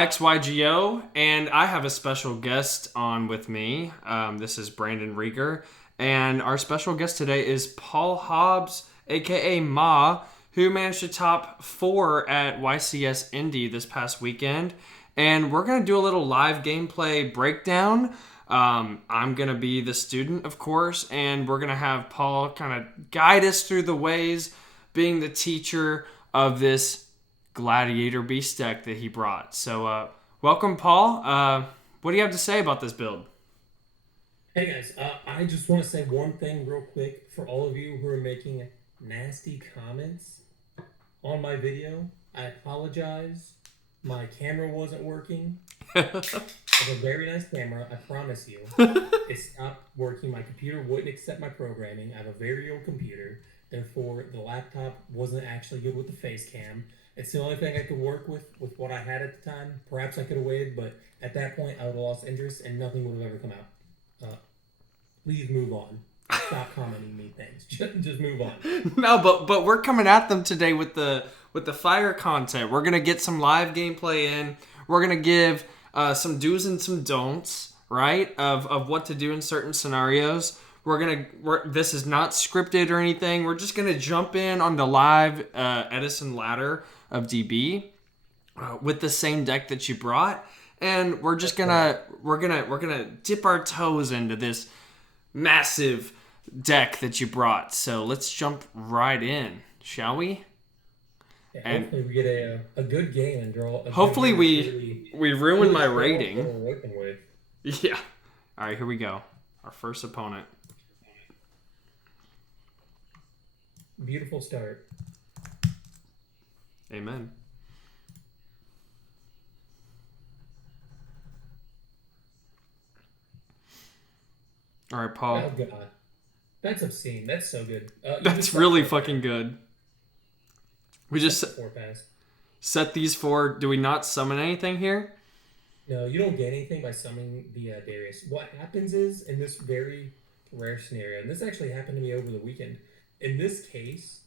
XYGO, and I have a special guest on with me. This is Brandon Rieger, and our special guest today is Paul Hobbs, aka Ma, who managed to top 4 at YCS Indy this past weekend. And we're going to do a little live gameplay breakdown. I'm going to be the student, of course, and we're going to have Paul kind of guide us through the ways, being the teacher of this Gladiator Beast deck that he brought. So, welcome, Paul. What do you have to say about this build? Hey guys, I just want to say one thing real quick for all of you who are making nasty comments on my video. I apologize. My camera wasn't working. I have a very nice camera, I promise you. It stopped working. My computer wouldn't accept my programming. I have a very old computer. Therefore, the laptop wasn't actually good with the face cam. It's the only thing I could work with what I had at the time. Perhaps I could have waited, but at that point, I would have lost interest and nothing would have ever come out. Please move on. Stop commenting me things. Just move on. No, but we're coming at them today with the fire content. We're gonna get some live gameplay in. We're gonna give some do's and some don'ts, right? Of what to do in certain scenarios. This is not scripted or anything. We're just gonna jump in on the live Edison ladder of DB with the same deck that you brought, and we're gonna dip our toes into this massive deck that you brought. So let's jump right in, shall we? Yeah, And hopefully we get a good game and draw. hopefully we ruin my what rating. we're working with. Yeah. All right, here we go. Our first opponent. Beautiful start. Amen. All right, Paul. Oh god, that's obscene. That's so good. You just That's got really four fucking pass. good. We just Four pass. set these for. Do we not summon anything here? No, you don't get anything by summoning the Darius. What happens is, in this very rare scenario, and this actually happened to me over the weekend, in this case,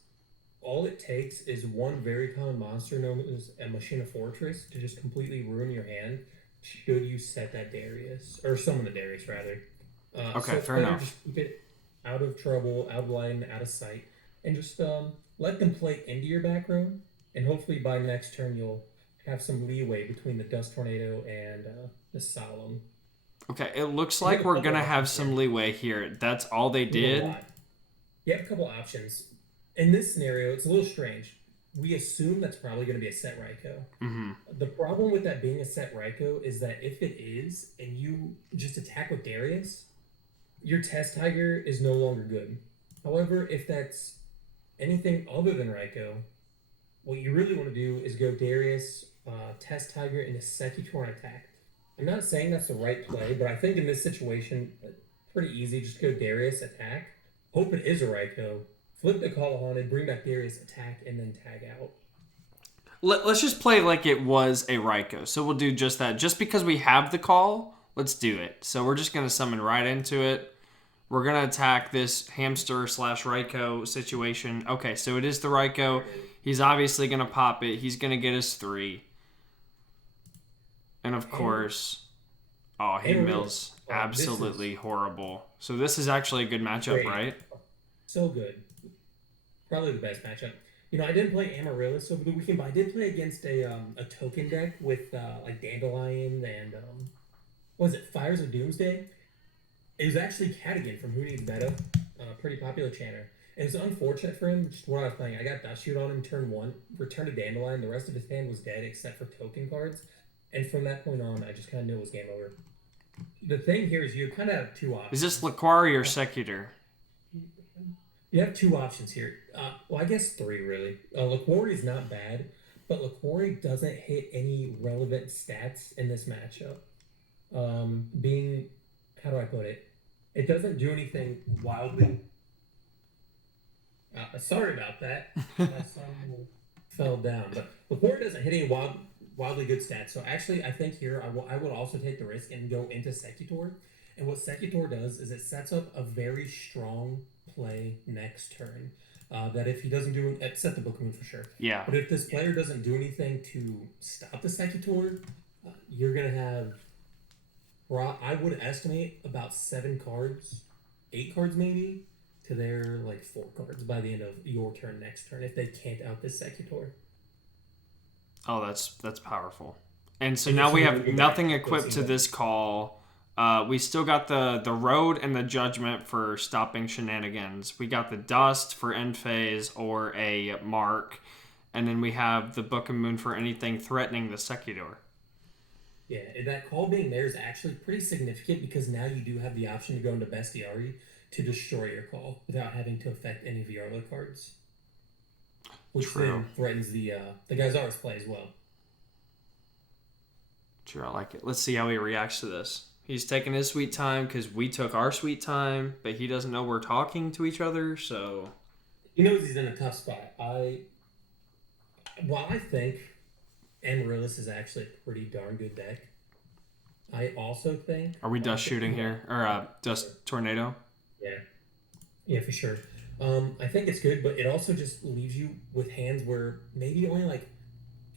all it takes is one very common monster known as a Machina Fortress to just completely ruin your hand should you set that Darius, or summon the Darius, rather. So Okay, it's fair better enough. just keep it out of trouble, out of line, out of sight, and just let them play into your back row, and hopefully by next turn you'll have some leeway between the Dust Tornado and the Solemn. Okay, it looks You have like a we're couple gonna have options some here. leeway here. That's all they You have a did. lot. You have a couple options. In this scenario, it's a little strange. We assume that's probably going to be a set Raikou. Mm-hmm. The problem with that being a set Raikou is that if it is, and you just attack with Darius, your Test Tiger is no longer good. However, if that's anything other than Raikou, what you really want to do is go Darius, Test Tiger, and a Secutor attack. I'm not saying that's the right play, but I think in this situation, pretty easy. Just go Darius, attack. Hope it is a Raikou. Flip the Call Haunted, bring back Darius, attack, and then tag out. Let's just play like it was a Raikou. So we'll do just that. Just because we have the call, let's do it. So we're just gonna summon right into it. We're gonna attack this hamster slash Raikou situation. Okay, so it is the Raikou. He's obviously gonna pop it. He's gonna get us 3. And of course, oh, he And mills this is absolutely horrible. So this is actually a good matchup, great. right? So good. Probably the best matchup. I didn't play Amaryllis over the weekend, but I did play against a token deck with like Dandelion and what was it, Fires of Doomsday? It was actually Cadigan from Who Needs Meta, pretty popular chanter. It was unfortunate for him, just what I was playing. I got Dust Shoot on him turn 1, returned a Dandelion, the rest of his hand was dead except for token cards. And from that point on, I just kind of knew it was game over. The thing here is you kind of have two Is this options. Laquari or Secutor? You have two options here. Well, I guess three really. Laquari is not bad, but Laquari doesn't hit any relevant stats in this matchup. Being, how do I put it? It doesn't do anything wildly. Sorry about that. My son fell down, but Laquari doesn't hit any wildly good stats. So actually, I think here I would also take the risk and go into Secutor. And what Secutor does is it sets up a very strong play next turn. That if he doesn't do it, set the book moon for sure. Yeah. But if this player doesn't do anything to stop the Secutor, you're gonna have. I would estimate about 7 cards, 8 cards maybe, to their like 4 cards by the end of your turn next turn if they can't out this Secutor. Oh, that's powerful. And so And now this we is have really nothing bad. equipped to this call. We still got the road and the judgment for stopping shenanigans. We got the dust for end phase or a mark, and then we have the Book of Moon for anything threatening the Secutor. Yeah, and that call being there is actually pretty significant because now you do have the option to go into Bestiari to destroy your call without having to affect any of your other cards, which True. then threatens the Gaizaris play as well. True, I like it. Let's see how he reacts to this. He's taking his sweet time because we took our sweet time, but he doesn't know we're talking to each other, so... He knows he's in a tough spot. While I think Amaryllis is actually a pretty darn good deck, I also think... Are we dust shooting here? Or dust tornado? Yeah, for sure. I think it's good, but it also just leaves you with hands where maybe only like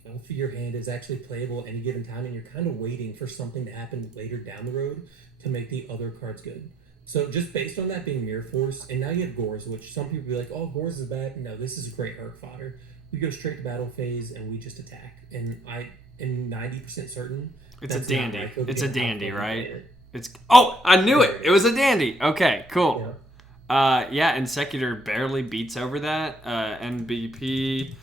half of your hand is actually playable at any given time, and you're kind of waiting for something to happen later down the road to make the other cards good. So just based on that being Mirror Force, and now you have Gores, which some people be like, oh, Gores is bad. No, this is a great Hurk fodder. We go straight to battle phase, and we just attack. And I am 90% certain it's a dandy. Right. It's a dandy, right? Oh, I knew it. It was a dandy. Okay, cool. Yeah, and Secutor barely beats over that. NBP.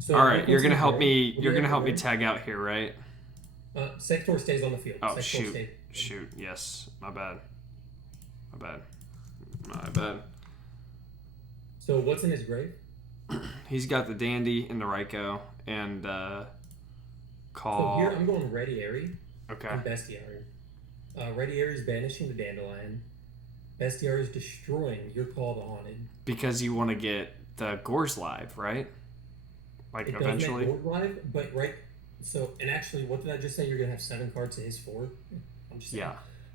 So all right, you're gonna help me. You're gonna help me tag out here, right? Secutor stays on the field. Oh, shoot. Yes, my bad. So what's in his grave? He's got the dandy and the Raikou and call. So here I'm going Ready Airy. Okay. And Bestiary. Ready Airy is banishing the Dandelion. Bestiary is destroying your Call the Haunted. Because you want to get the Gores live, right? Like eventually. It does make Gores live, but right. So and actually, what did I just say? You're gonna have 7 cards to his 4. I'm just saying.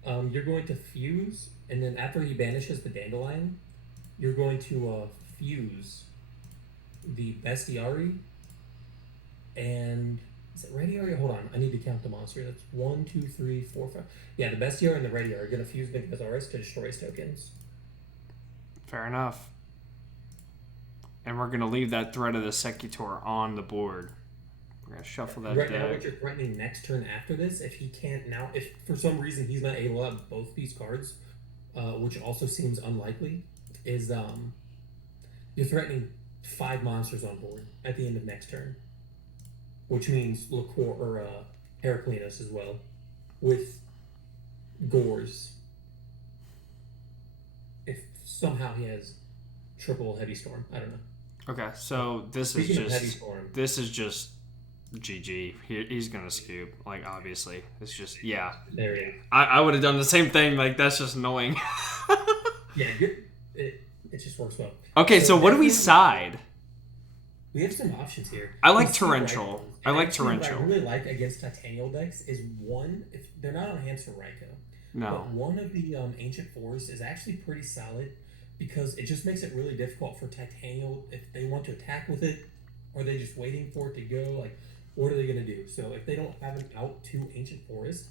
Yeah. You're going to fuse, and then after he banishes the Dandelion, you're going to fuse the Bestiary and is it Radiary? Hold on, I need to count the monster. That's 1, 2, 3, 4, 5. Yeah, the Bestiary and the Radiary are going to fuse the Gaizaris to destroy his tokens. Fair enough. And we're going to leave that threat of the Secutor on the board. We're going to shuffle that right deck. Now, what you're threatening next turn after this, if he can't now, if for some reason he's not able to have both these cards, which also seems unlikely, is you're threatening 5 monsters on board at the end of next turn, which means Liquor or Heraclinos as well, with Gores. If somehow he has triple Heavy Storm, I don't know. Okay, so this is just GG. He's gonna scoop, like, obviously. It's just, yeah. There you go. I would have done the same thing. Like, that's just annoying. Yeah, it just works well. Okay, so what do we side? We have some options here. I like Torrential. What I really like against Titanial decks is one, if they're not on hands for Raikou. No. But one of the Ancient Forests is actually pretty solid because it just makes it really difficult for Titanial if they want to attack with it, or are they just waiting for it to go? Like, what are they going to do? So if they don't have an out to Ancient Forest,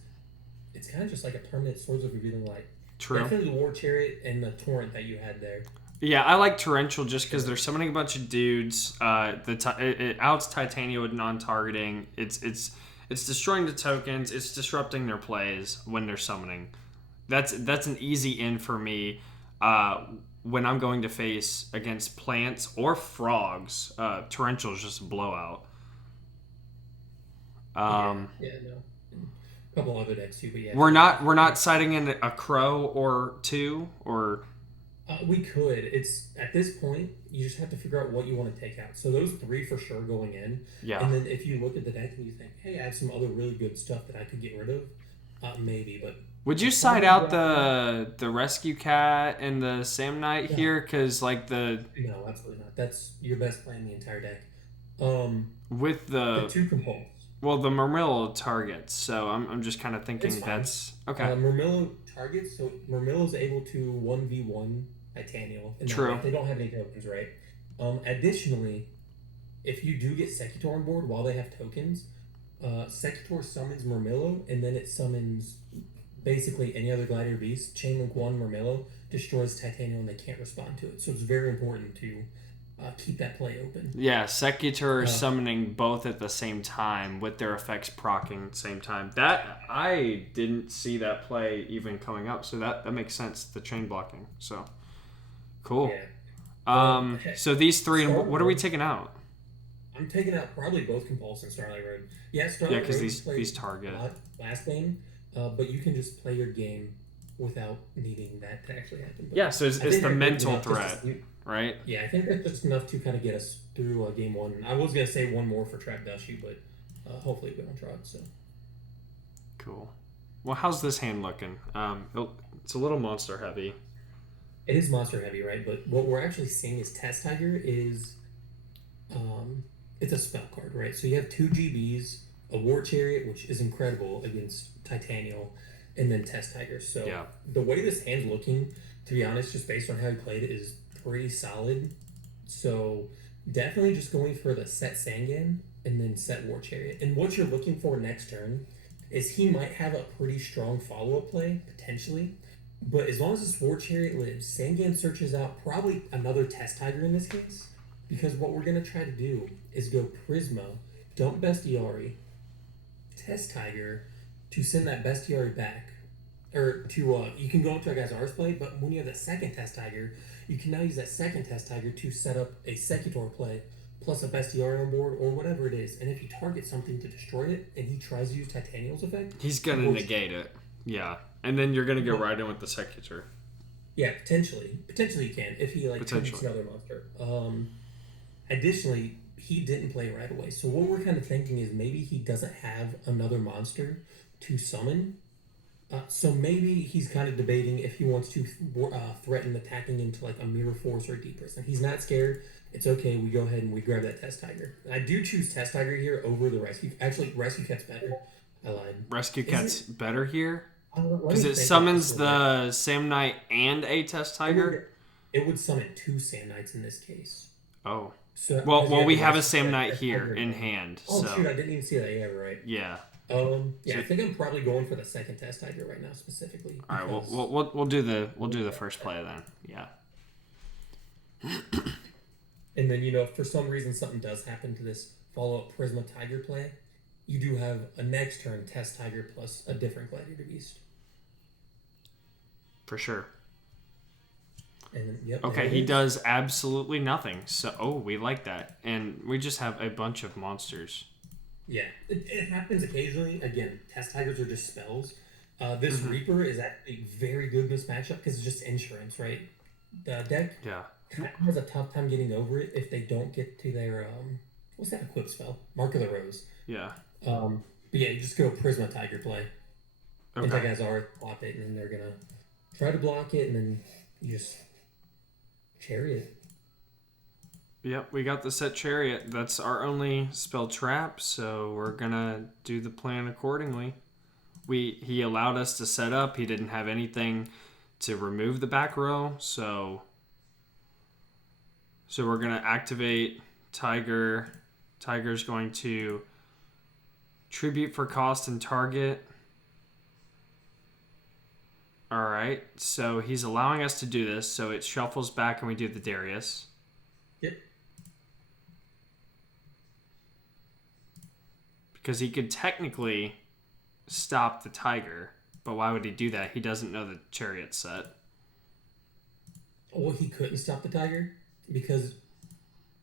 it's kind of just like a permanent Swords of Revealing Light. True. Definitely the War Chariot and the Torrent that you had there. Yeah, I like Torrential just because they're summoning a bunch of dudes. It outs Titania with non-targeting. It's destroying the tokens. It's disrupting their plays when they're summoning. That's an easy in for me when I'm going to face against plants or frogs. Torrential is just a blowout. No. A couple other decks too, but yeah. We're not siding in a crow or 2 or. We could. It's at this point you just have to figure out what you want to take out. So those 3 for sure going in. Yeah. And then if you look at the deck and you think, hey, I have some other really good stuff that I could get rid of, maybe. But would you side out the Rescue Cat and the Samnite here? Because like no, absolutely not. That's your best play in the entire deck. With the 2 components. Well, the Murmillo targets, so I'm just kind of thinking that's okay. Murmillo targets, so Murmillo's able to 1v1 Titanial. True. They don't have any tokens, right? Additionally, if you do get Secutor on board while they have tokens, Secutor summons Murmillo, and then it summons basically any other Gladiator Beast. Chainlink 1 Murmillo destroys Titanial, and they can't respond to it. So it's very important to keep that play open. Yeah, Secutor summoning both at the same time with their effects proccing at the same time. That I didn't see that play even coming up, so that makes sense. The chain blocking, so cool. Yeah. So these three, what are we taking out? I'm taking out probably both Compulse and Starlight Road. Yeah, Starlight Road. Yeah, because these target last game, but you can just play your game without needing that to actually happen. But yeah, so it's the mental threat, right? Yeah, I think that's just enough to kind of get us through game one. I was gonna say one more for Trap Dushy, but hopefully we don't draw it. So cool. Well, how's this hand looking? It's a little monster heavy. It is monster heavy, right? But what we're actually seeing is Test Tiger is, it's a spell card, right? So you have 2 GBs, a War Chariot, which is incredible against Titanial, and then Test Tiger. So the way this hand's looking, to be honest, just based on how he played it, is pretty solid. So definitely just going for the set Sangan and then set War Chariot. And what you're looking for next turn is he might have a pretty strong follow-up play, potentially. But as long as this War Chariot lives, Sangan searches out probably another Test Tiger in this case. Because what we're going to try to do is go Prisma, dump Bestiari, Test Tiger to send that Bestiari back. Or to, you can go into a guy's R's play, but when you have that second Test Tiger, you can now use that second Test Tiger to set up a Secutor play plus a Bestiari on board or whatever it is. And if you target something to destroy it and he tries to use Titanial's effect, he's going to negate it. Yeah. And then you're going to go right in with the Secutor. Yeah, potentially. Potentially you can if he targets another monster. Additionally, he didn't play right away. So what we're kind of thinking is maybe he doesn't have another monster to summon. So maybe he's kind of debating if he wants to threaten attacking into like a Mirror Force or a Deep Prison. He's not scared. It's okay. We go ahead and we grab that Test Tiger. And I do choose Test Tiger here over the Rescue. Actually, Rescue Cat's better. I lied. Rescue Cat's better here? Because it summons the Sam Knight and a Test Tiger? It would summon 2 Sam Knights in this case. Oh. So, well, we have a Sam Knight here in hand. Oh, shoot, I didn't even see that. Yeah, right. Yeah. Yeah, I think I'm probably going for the second Test Tiger right now specifically. All right, we'll do the first play then. Yeah. And then if for some reason something does happen to this follow-up Prisma Tiger play, you do have a next turn Test Tiger plus a different Gladiator Beast. For sure. And then, okay, he does absolutely nothing. So, we like that, and we just have a bunch of monsters. Yeah, it happens occasionally. Again, Test Tigers are just spells. This Reaper is actually very good in this matchup because it's just insurance, right? The deck kind of has a tough time getting over it if they don't get to their what's that equip spell? Mark of the Rose. Yeah. But yeah, you just go Prisma Tiger play. Okay. And guys are block it, and then they're gonna try to block it, and then you just Chariot. Yep, we got the set Chariot. That's our only spell trap, so we're gonna do the plan accordingly. He allowed us to set up. He didn't have anything to remove the back row, so we're gonna activate Tiger. Tiger's going to tribute for cost and target. All right, so he's allowing us to do this, so it shuffles back and we do the Darius. Yep. Because he could technically stop the Tiger, but why would he do that? He doesn't know the Chariot's set. Well, he couldn't stop the Tiger because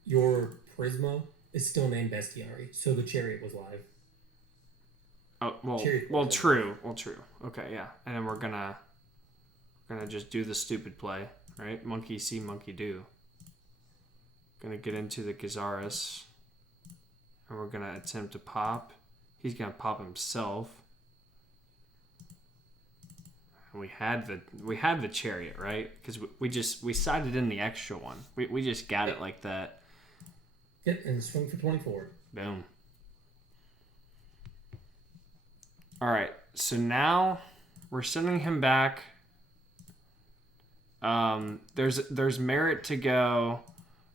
your Prisma is still named Bestiari, so the Chariot was live. Oh, well, true. Okay, yeah. And then we're gonna just do the stupid play, right? Monkey see, monkey do. Gonna get into the Gazaris. And we're gonna attempt to pop. He's gonna pop himself. And we had the Chariot, right? Because we sided in the extra one. We just got it like that. Yep, and swing for 24. Boom. All right, so now we're sending him back. There's merit to go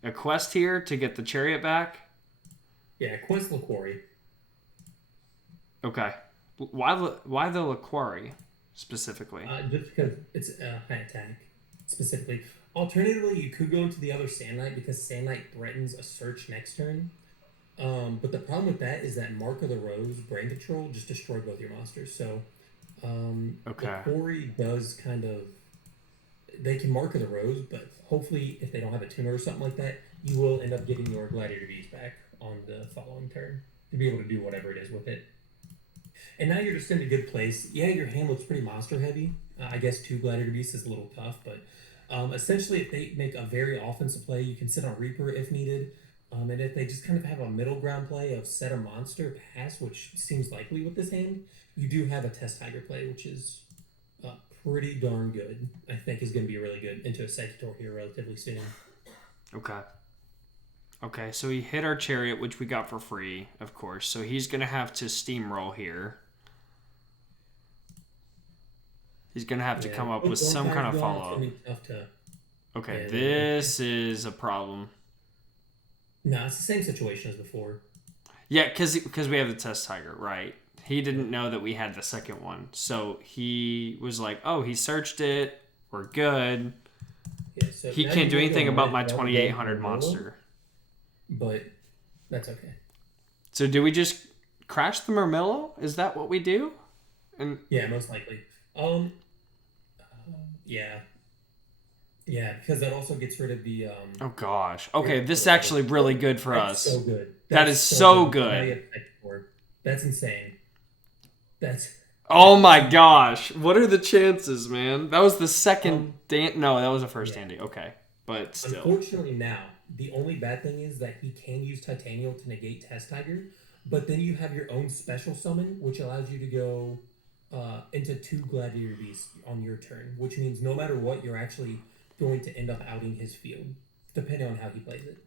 a quest here to get the Chariot back. Yeah, quest Quarry. Okay. Why the Laquari specifically? Just because it's a high attack specifically. Alternatively, you could go into the other Sand Knight because Sand Knight threatens a search next turn. But the problem with that is that Mark of the Rose, Brain Control, just destroyed both your monsters. So Okay. the Quarry does kind of. They can Mark of the Rose, but hopefully, if they don't have a tuner or something like that, you will end up getting your Gladiator Beast back on the following turn to be able to do whatever it is with it. And now you're just in a good place. Yeah, your hand looks pretty monster heavy. I guess 2 Gladiator Beasts is a little tough, but essentially, if they make a very offensive play, you can sit on Reaper if needed. And if they just kind of have a middle ground play of set a monster, pass, which seems likely with this hand, you do have a Test Tiger play, which is pretty darn good. I think is going to be really good into a Sagitor here relatively soon. Okay. Okay, so he hit our Chariot, which we got for free, of course. So he's going to have to steamroll here. He's going to have to come up with some kind of follow-up. Okay, this is a problem. No, it's the same situation as before. Yeah, because we have the Test Tiger, right? He didn't know that we had the second one. So he was like, oh, he searched it. We're good. Yeah, so he can't do anything about my 2800 monster. But that's okay. So do we just crash the Murmillo? Is that what we do? And yeah, most likely. Yeah. Yeah, because that also gets rid of the oh gosh. Okay, this is actually really good for us. So good. That is so good. That's insane. Oh my gosh. What are the chances, man? That was the second no, that was the first Dandy. Okay. But still. Unfortunately now, the only bad thing is that he can use Titanial to negate Test Tiger, but then you have your own special summon, which allows you to go into 2 Gladiator Beasts on your turn, which means no matter what, you're actually going to end up outing his field, depending on how he plays it.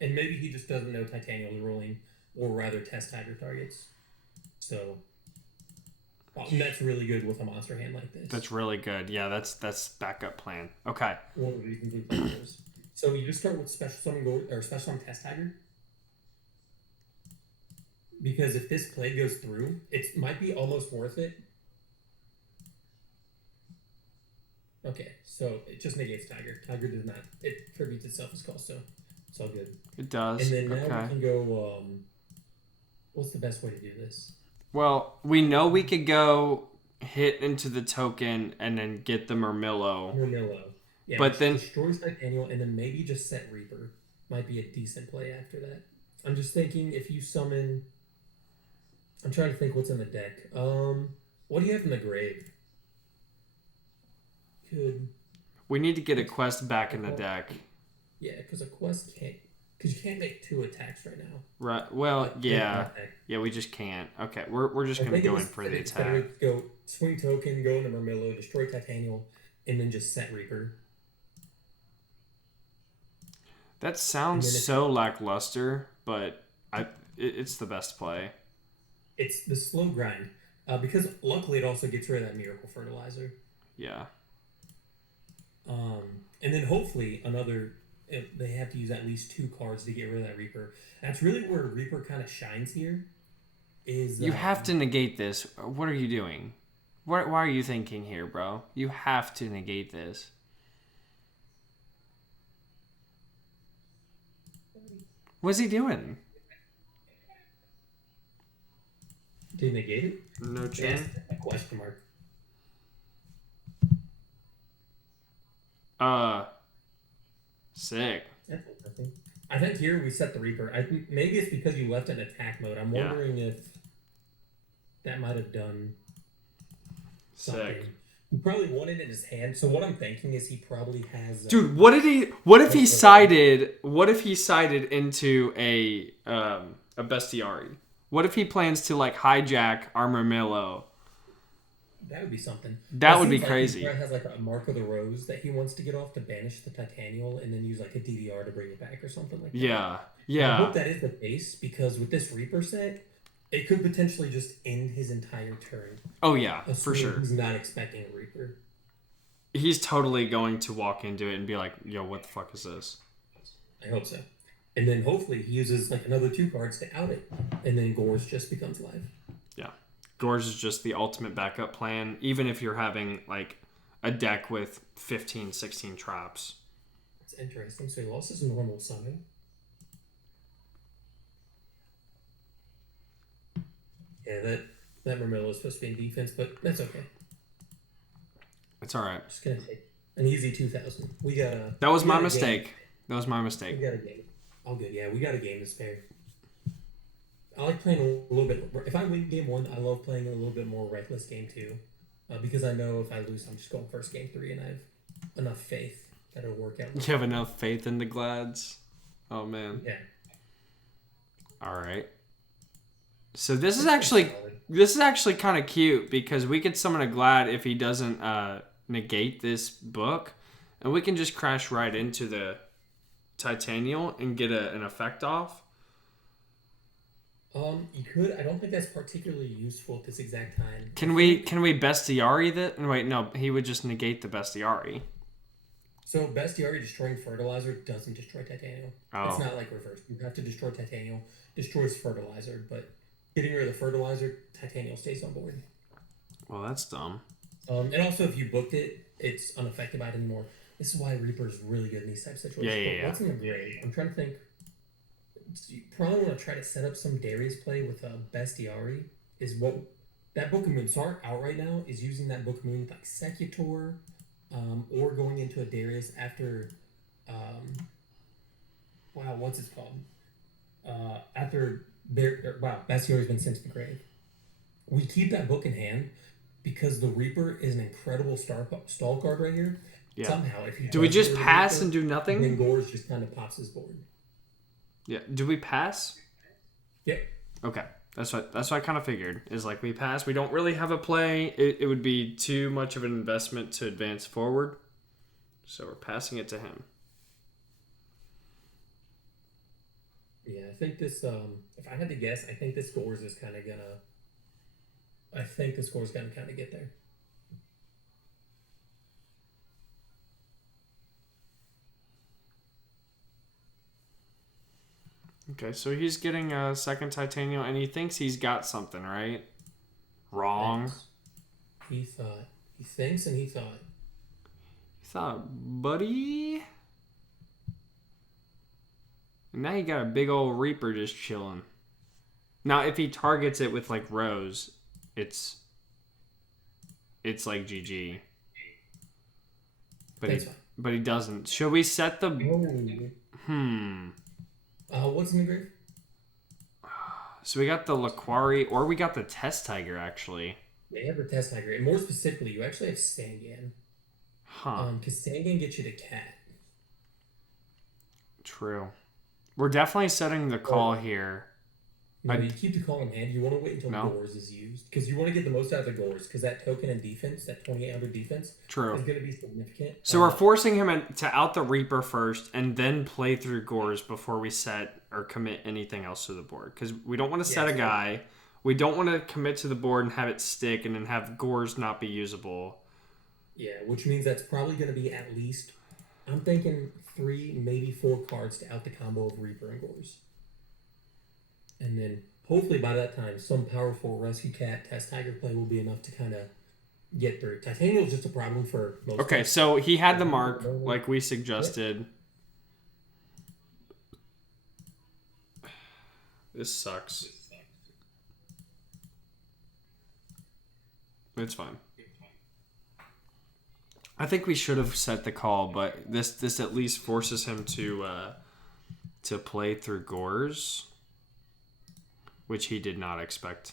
And maybe he just doesn't know Titanial is rolling, or rather Test Tiger targets. So that's really good with a monster hand like this. That's really good. Yeah, that's backup plan. Okay. One of the reasons we play those. So you just start with special summon or special summon Test Tiger. Because if this play goes through, it might be almost worth it. Okay, so it just negates Tiger. Tiger does not. It tributes itself as cost, so it's all good. It does. And then now we can go. What's the best way to do this? Well, we know we could go hit into the token and then get the Murmillo. Yeah, but then destroys Titanial and then maybe just set Reaper. Might be a decent play after that. I'm just thinking if you summon. I'm trying to think what's in the deck. What do you have in the grave? We need to get a quest back in the deck. Yeah, because a quest can't. Because you can't make 2 attacks right now. Right. Well, yeah. Yeah, we just can't. Okay, we're just going to go in for the attack. Go swing token, go into Murmillo, destroy Titanial, and then just set Reaper. That sounds so lackluster, but it's the best play. It's the slow grind. Because luckily it also gets rid of that Miracle Fertilizer. Yeah. And then hopefully they have to use at least 2 cards to get rid of that Reaper. That's really where Reaper kind of shines here. You have to negate this. What are you doing? Why are you thinking here, bro? You have to negate this. What's he doing? Did he negate it? No chance. A question mark. Sick. That's interesting. I think here we set the Reaper. Maybe it's because you left it in attack mode. I'm wondering if that might have done something. Sick. He probably wanted it in his hand. So what I'm thinking is he probably has. Dude, what if he sided into a bestiary? What if he plans to like hijack our Murmillo? That would be something. That would be crazy. He has like a Mark of the Rose that he wants to get off to banish the Titanial and then use like a DDR to bring it back or something like that. Yeah. I hope that is the case because with this Reaper set, it could potentially just end his entire turn. Oh yeah, for sure. He's not expecting a Reaper. He's totally going to walk into it and be like, "Yo, what the fuck is this?" I hope so. And then hopefully he uses like another 2 cards to out it, and then Gores just becomes live. Yeah. Gores is just the ultimate backup plan, even if you're having like a deck with 15, 16 traps. It's interesting. So he lost his normal summon. Yeah, that Mermillo is supposed to be in defense, but that's okay. It's all right. Just gonna take an easy 2,000. We got a. That was we my got a mistake. game. That was my We mistake. got a game. All good. Yeah, we got a game to spare. I like playing a little bit. If I win game 1, I love playing a little bit more reckless game 2, because I know if I lose, I'm just going first game 3, and I have enough faith that it'll work out. You have enough faith in the Glads? Oh man. Yeah. All right. So this is actually kind of cute because we could summon a Glad if he doesn't negate this book, and we can just crash right into the Titanial and get an effect off. You could. I don't think that's particularly useful at this exact time. Can we Bestiari that? Wait, no, he would just negate the Bestiari. So Bestiary destroying Fertilizer doesn't destroy Titanial. Oh. It's not like reverse. You have to destroy Titanial, destroys Fertilizer, but getting rid of the Fertilizer, Titanial stays on board. Well, that's dumb. And also, if you booked it, it's unaffected by it anymore. This is why Reaper is really good in these types of situations. Yeah. What's in the grave? I'm trying to think. You probably want to try to set up some Darius play with Bestiary. Is what that Book of Moons aren't out right now. Is using that Book of Moons like Secutor, or going into a Darius after. Wow, what's it called? After Bestiary's been sent to the grave. We keep that book in hand because the Reaper is an incredible stall card right here. Yeah. Somehow, if you do we just pass Reaper, and do nothing? then Gores just kind of pops his board. Yeah. Do we pass? Yep. Okay. That's what I kind of figured. Is like we pass. We don't really have a play. It would be too much of an investment to advance forward. So we're passing it to him. Yeah, I think this. If I had to guess, I think this Gores is kind of gonna. I think the score's gonna kind of get there. Okay, so he's getting a second Titanial, and he thinks he's got something, right? Wrong. Thanks. He thought. He thinks and he thought. He thought, buddy. And now you got a big old Reaper just chilling. Now, if he targets it with like Rose, it's like GG. But he doesn't. Should we set the? What's in the grave? So we got the Laquari, or we got the Test Tiger actually. They have the Test Tiger, and more specifically, you actually have Sangan. Huh. Because Sangan gets you the cat. True. We're definitely setting the call here. No, you keep the call in hand. You want to wait until Gores is used. Because you want to get the most out of the Gores. Because that token in defense, that 2,800 defense, True, is going to be significant. So we're forcing him to out the Reaper first and then play through Gores before we set or commit anything else to the board. Because we don't want to set a guy. We don't want to commit to the board and have it stick and then have Gores not be usable. Yeah, which means that's probably going to be at least, I'm thinking 3, maybe 4 cards to out the combo of Reaper and Gores. And then hopefully by that time, some powerful Rescue Cat Test Tiger play will be enough to kind of get through. Titanial is just a problem for most. Okay, so he had the mark like we suggested. Yep. This sucks. It's fine. I think we should have set the call, but this at least forces him to play through Gores, which he did not expect.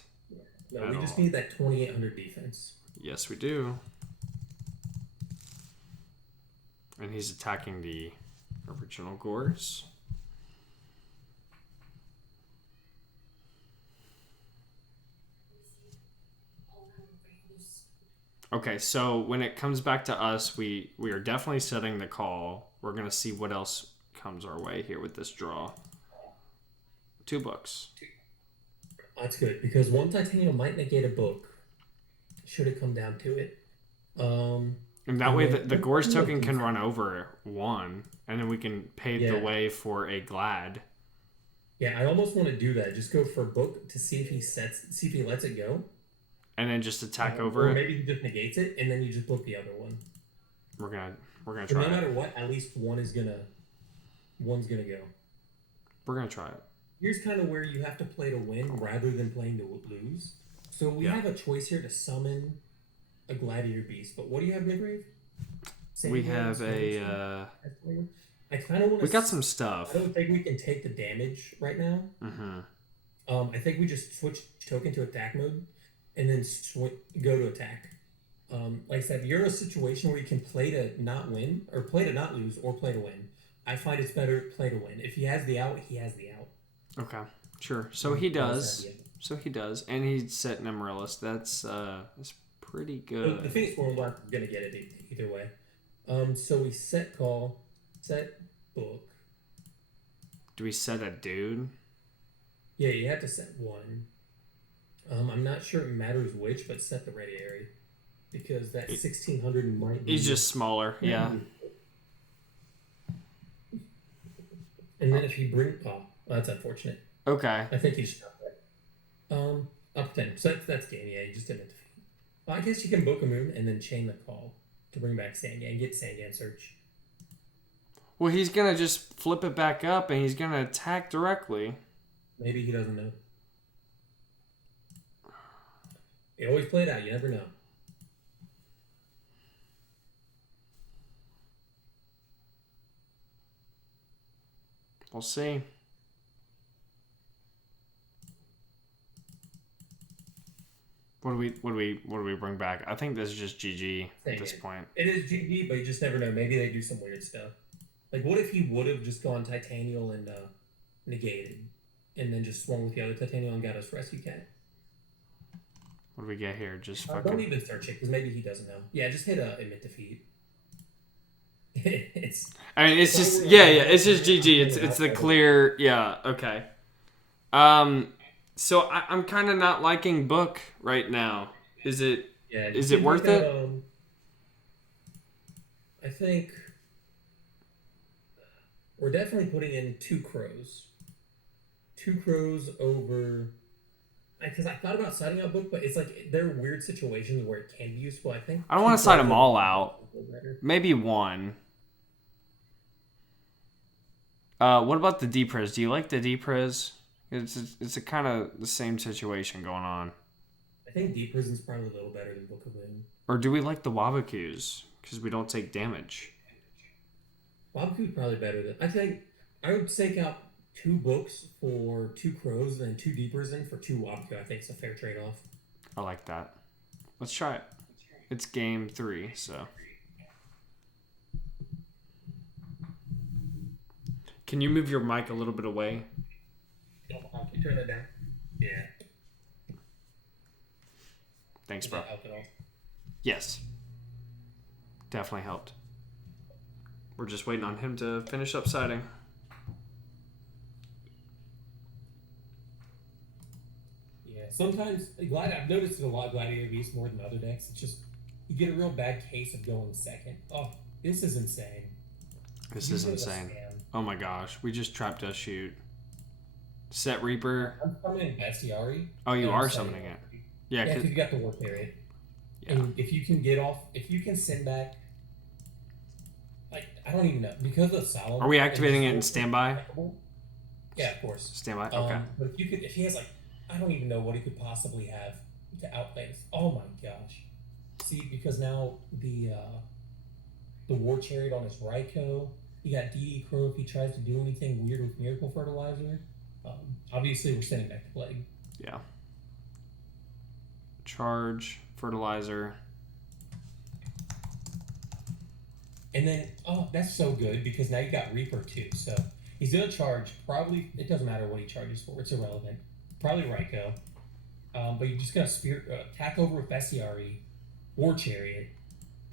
No, we just need that 2,800 defense. Yes, we do. And he's attacking the original Gores. Okay, so when it comes back to us, we are definitely setting the call. We're going to see what else comes our way here with this draw. 2 books. That's good, because one Titanium might negate a book, should it come down to it. And that And way then the Gorz token can run over 1, and then we can pave the way for a Glad. Yeah, I almost want to do that. Just go for book to see if he lets it go. And then just attack over or it. maybe he just negates it, and then you just book the other one. We're gonna But try no it. matter what, at least one's gonna go. We're gonna try it. Here's kind of where you have to play to win rather than playing to lose. So we have a choice here to summon a Gladiator Beast. But what do you have, Midgrave? We have a. I kind of want to. We got some stuff. I don't think we can take the damage right now. Mm-hmm. I think we just switch token to attack mode, and then go to attack. Like I said, if you're in a situation where you can play to not win, or play to not lose, or play to win, I find it's better play to win. If he has the out, he has the out. Okay, sure. So he does. And he's set Amaryllis. That's pretty good. The Phoenix Form is gonna get it either way. So we set call, set book. Do we set a dude? Yeah, you have to set one. I'm not sure it matters which, but set the radiary. Because that 1600 might be... He's just smaller, yeah. And then if he brings... Oh, that's unfortunate. Okay. I think he should have that. Up 10. So that's game, yeah. You just didn't defeat. Well, I guess you can book a moon and then chain the call to bring back Sangan. Get Sangan search. Well, he's going to just flip it back up and he's going to attack directly. Maybe he doesn't know. You always play it out. You never know. We'll see. What do we bring back? I think this is just GG at this point. It is GG, but you just never know. Maybe they do some weird stuff. Like, what if he would have just gone Titanial and negated, and then just swung with the other Titanial and got us Rescue Cat? What do we get here? Just fucking... Don't even search it, because maybe he doesn't know. Yeah, just hit admit defeat. It's just GG. It's the clear. Yeah. Okay. So I'm kind of not liking book right now. Is it worth it? I think we're definitely putting in 2 crows. 2 crows over. Because I thought about siding out book, but it's like there are weird situations where it can be useful. I think I don't want to side them all out. Maybe 1. What about the D-Pres? Do you like the D-Pres? It's a kind of the same situation going on. I think D-Prison's probably a little better than Book of Wind. Or do we like the Wabakus? Because we don't take damage. Wabaku's probably better than... I think I would take out 2 books for 2 crows and then 2 D-Prison for 2 Wabaku. I think it's a fair trade-off. I like that. Let's try it. It's game 3, so... Can you move your mic a little bit away? Can you turn that down? Yeah. Thanks, bro. Did that help at all? Yes. Definitely helped. We're just waiting on him to finish up siding. Yeah, sometimes I've noticed it a lot Gladiator Beast more than other decks. It's just you get a real bad case of going second. Oh, this is insane. This is insane. Oh my gosh, we just trapped a shoot. Set Reaper. I'm summoning Bestiari. Oh, you are summoning it. Yeah, because you got the war period. Yeah. And if you can send back, like, I don't even know, because of Solomon. Are we activating it in standby? Yeah, of course. Standby. Okay. But if he has like, I don't even know what he could possibly have to outplay this. Oh my gosh. See, because now the war chariot on his Raikou. You got DD Crow if he tries to do anything weird with Miracle Fertilizer. Obviously, we're sending back to Plague. Yeah. Charge, Fertilizer. And then, oh, that's so good because now you got Reaper too. So he's going to charge, probably, it doesn't matter what he charges for, it's irrelevant. Probably Raikou. But you're just going to attack over with Bestiari, War Chariot,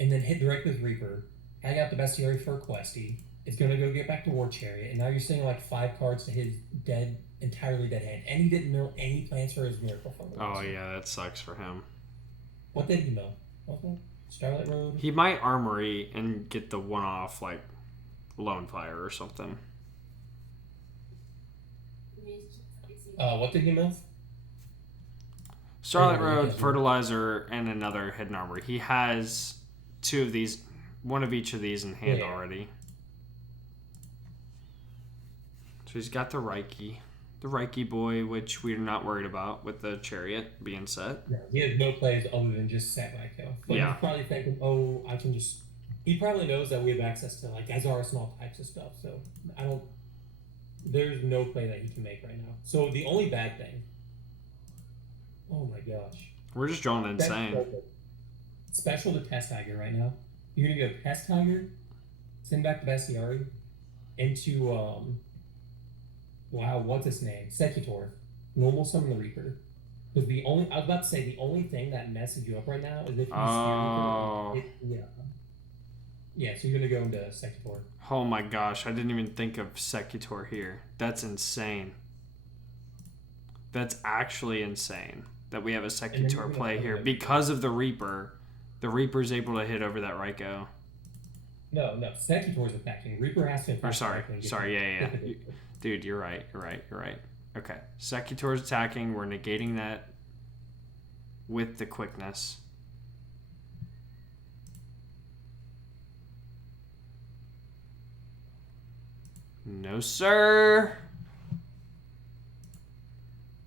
and then hit directly with Reaper. Hang out the Bestiari for a Questy. It's going to go get back to War Chariot, and now you're seeing like 5 cards to his entirely dead hand. And he didn't mill any plans for his Miracle Fertilizer. Oh, yeah, that sucks for him. What did he mill? Okay. Starlight Road. He might armory and get the one-off, like, lone fire or something. What did he mill? Starlight Road, fertilizer, and another hidden armory. He has 2 of these, 1 of each of these in hand already. So he's got the Reiki boy, which we're not worried about with the chariot being set. No, he has no plays other than just set Reiko. But he's probably thinking, oh, I can just. He probably knows that we have access to like Azara small types of stuff. So I don't. There's no play that he can make right now. So the only bad thing. Oh my gosh. We're just drawing insane. Special to Test Tiger right now. You're gonna go Test Tiger, send back the Bestiari, into wow, what's his name? Secutor. Normal summon the Reaper. Because I was about to say the only thing that messes you up right now is if you Yeah, so you're gonna go into Secutor. Oh my gosh, I didn't even think of Secutor here. That's insane. That's actually insane that we have a Secutor play here because of the Reaper. The Reaper's able to hit over that Reiko. No, Secutor's attacking. Reaper has to attack. Sorry, yeah. Dude, you're right. Okay, Secutor's attacking. We're negating that with the quickness. No, sir.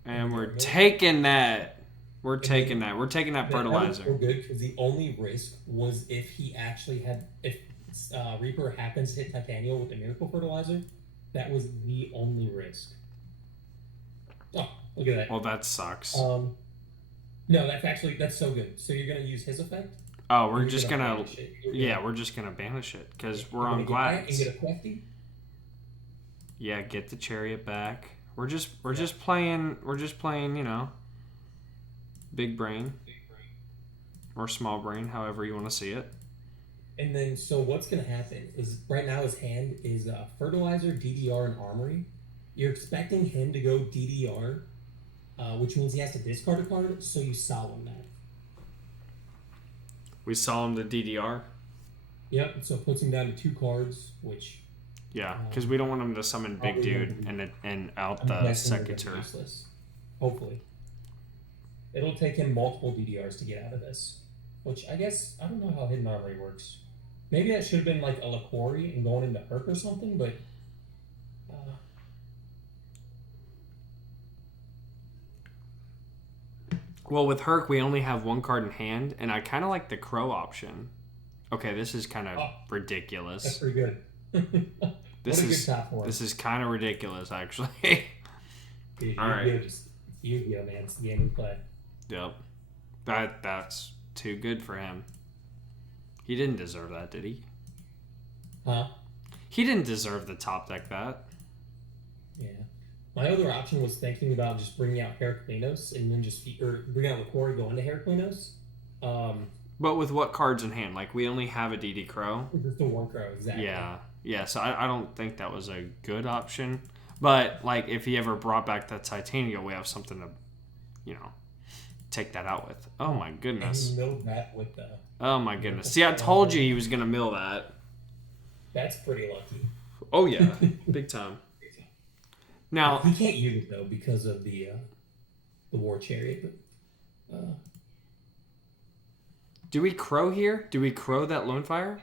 And we're taking that. We're taking that fertilizer. That was so good because the only risk was if he actually had, if Reaper happens to hit Titanial with the Miracle Fertilizer, that was the only risk. Oh, look at that. Well, that sucks. No, that's so good. So you're gonna use his effect? Oh, we're just gonna we're just gonna banish it because we're on Glads. And get a Quefty? Yeah, get the chariot back. We're just playing, you know, big brain or small brain, however you want to see it. And then, so what's going to happen is right now his hand is Fertilizer, DDR, and Armory. You're expecting him to go DDR, which means he has to discard a card, so you solemn that. We solemn the DDR? Yep, so it puts him down to 2 cards, which... Yeah, because we don't want him to summon big dude and out the Secutor. Hopefully. It'll take him multiple DDRs to get out of this. Which, I guess, I don't know how Hidden Armory works. Maybe that should have been like a Liquori and going into Herc or something, but... Well, with Herc, we only have 1 card in hand, and I kind of like the Crow option. Okay, this is kind of ridiculous. That's pretty good. This is kind of ridiculous, actually. Dude, all right, just Yu-Gi-Oh, man. It's the game we play. Yep, that's too good for him. He didn't deserve that, did he? Huh? He didn't deserve the top deck that. Yeah. My other option was thinking about just bringing out Heraclinos and then bring out Liquori, go into Heraclinos. But with what cards in hand? Like, we only have a DD Crow. Just the 1 Crow, exactly. Yeah, so I don't think that was a good option. But, like, if he ever brought back that Titanial, we have something to, you know, take that out with. Oh, my goodness. And he milled that with the... Oh, my goodness. See, I told you he was going to mill that. That's pretty lucky. Oh, yeah. Big time. Now... He can't use it, though, because of the War Chariot. But, do we Crow here? Do we Crow that Lone Fire?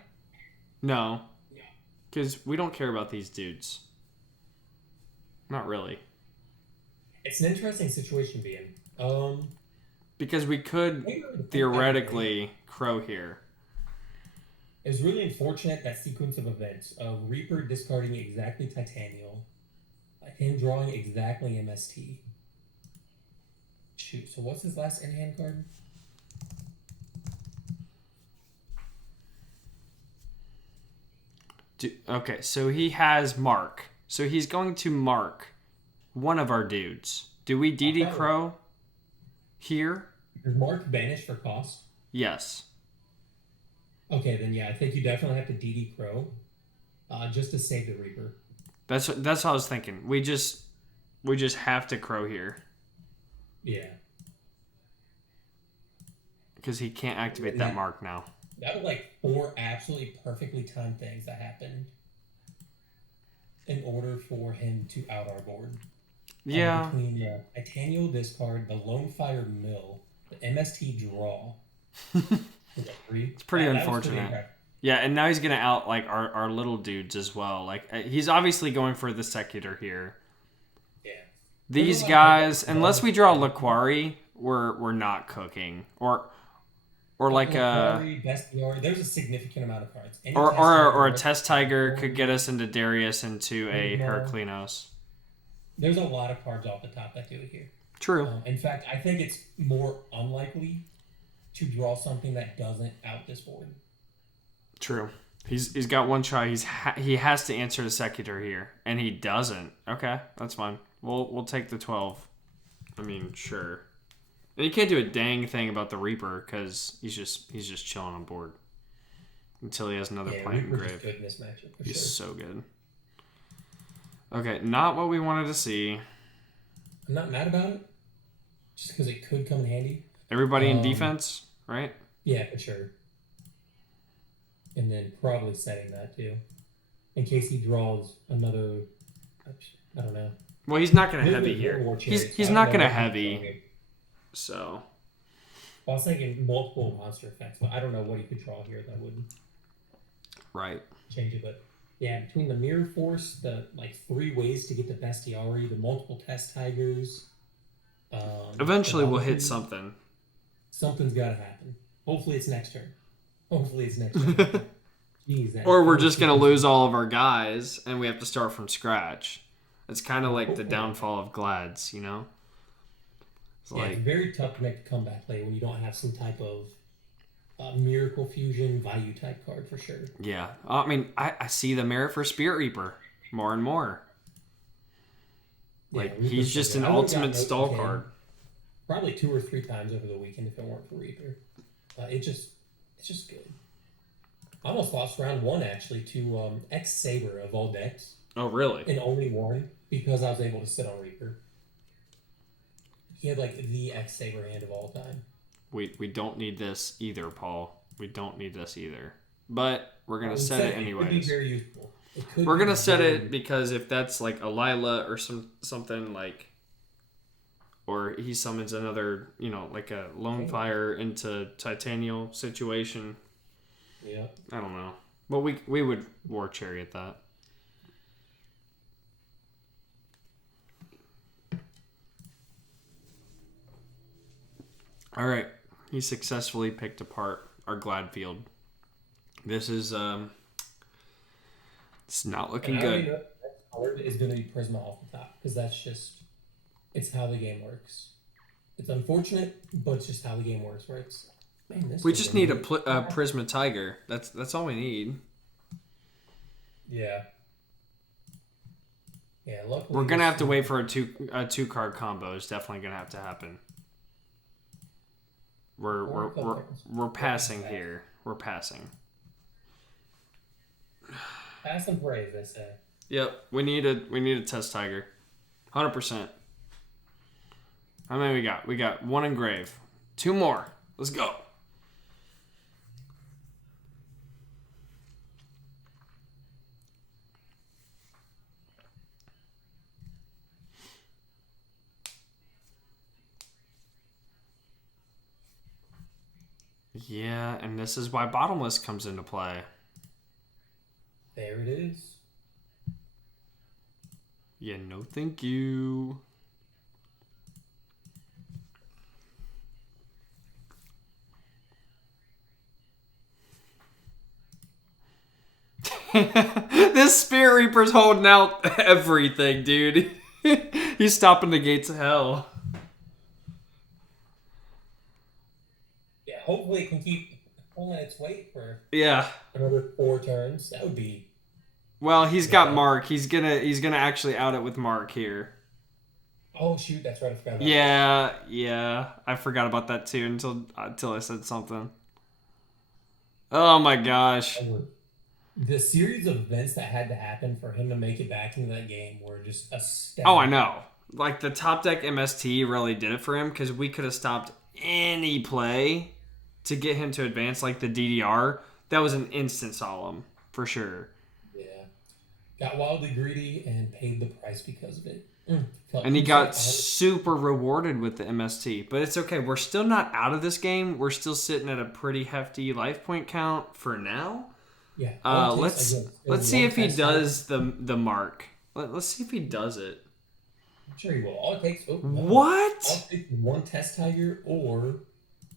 No. Because we don't care about these dudes. Not really. It's an interesting situation to be in. Because we could theoretically Crow here. It was really unfortunate, that sequence of events of Reaper discarding exactly Titanial, him drawing exactly MST. Shoot, so what's his last in-hand card? Okay, so he has Mark. So he's going to mark one of our dudes. Do we DD Crow here? Is Mark banished for cost? Yes. Okay, then yeah, I think you definitely have to DD Crow, just to save the Reaper. That's what I was thinking. We just have to Crow here. Yeah. Because he can't activate that mark now. That was like 4 absolutely perfectly timed things that happened in order for him to out our board. Yeah. Between the Titanial discard, the Lone Fire Mill, the MST draw. It's pretty unfortunate. Yeah, and now he's gonna out like our little dudes as well. Like he's obviously going for the Secutor here. Yeah. These guys, unless we draw Laquari, we're not cooking. Or like Bestiary, there's a significant amount of cards. Or a Test Tiger could get us into Darius into a Heraclinos. There's a lot of cards off the top that do it here. True. In fact, I think it's more unlikely to draw something that doesn't out this board. True. He's got one try. He has to answer the Secutor here, and he doesn't. Okay, that's fine. We'll take the 12. I mean, sure. And you can't do a dang thing about the Reaper because he's just chilling on board until he has another plant in grave. Good in this matchup, he's so good. Okay, not what we wanted to see. I'm not mad about it, just because it could come in handy. Everybody in defense, right? Yeah, for sure. And then probably setting that too, in case he draws another. I don't know. Well, he's not going to heavy here. He's not going to heavy. So. I was thinking multiple monster effects, but I don't know what he could draw here that would. Right. Change it, but yeah, between the Mirror Force, the 3 ways to get the Bestiary, the multiple Test Tigers. Eventually, we'll hit something. Something's got to happen. Hopefully, it's next turn. Jeez, or we're just going to lose all of our guys, and we have to start from scratch. It's kind of like the downfall of Glads, you know? It's very tough to make a comeback play when you don't have some type of Miracle Fusion value type card for sure. Yeah. I mean, I see the merit for Spirit Reaper more and more. Like, he's just an ultimate stall card. Probably 2 or 3 times over the weekend if it weren't for Reaper. It's just good. I almost lost round 1 actually to X-Saber of all decks. Oh, really? And only one because I was able to sit on Reaper. He had the X-Saber hand of all time. We don't need this either, Paul. We don't need this either. But we're going to set it anyways. It could be very useful. We're going to set it because if that's like a Lila or something like... Or he summons another, like a Lone Fire into Titanial situation. Yeah. I don't know. But we would War Chariot that. All right. He successfully picked apart our Gladfield. This is it's not looking good. Next card is going to be Prisma off the top because it's how the game works. It's unfortunate, but it's just how the game works, right? Man, we just need a Prisma Tiger. That's all we need. Yeah. Yeah. Luckily, we're gonna have to wait for a two card combo. It's definitely gonna have to happen. We're passing here. We're passing. Pass and brave, they say. Yep, we need a Test Tiger, 100%. How many we got? We got 1 engrave. 2 more. Let's go. Yeah, and this is why Bottomless comes into play. There it is. Yeah, no thank you. This Spirit Reaper's holding out everything, dude. He's stopping the gates of hell. Yeah, hopefully it can keep pulling its weight for another 4 turns. That would be. Well, he's got Mark. He's gonna actually out it with Mark here. Oh shoot, that's right. I forgot about that. Yeah. I forgot about that too until I said something. Oh my gosh. The series of events that had to happen for him to make it back into that game were just astounding. Oh, I know. Like, the top deck MST really did it for him because we could have stopped any play to get him to advance like the DDR, that was an instant solemn for sure. Yeah. Got wildly greedy and paid the price because of it. And he got super rewarded with the MST. But it's okay. We're still not out of this game. We're still sitting at a pretty hefty life point count for now. Yeah. Let's see if he does the mark. Let's see if he does it. I'm sure he will. All it takes... Oh, no. What? All it takes one test tiger or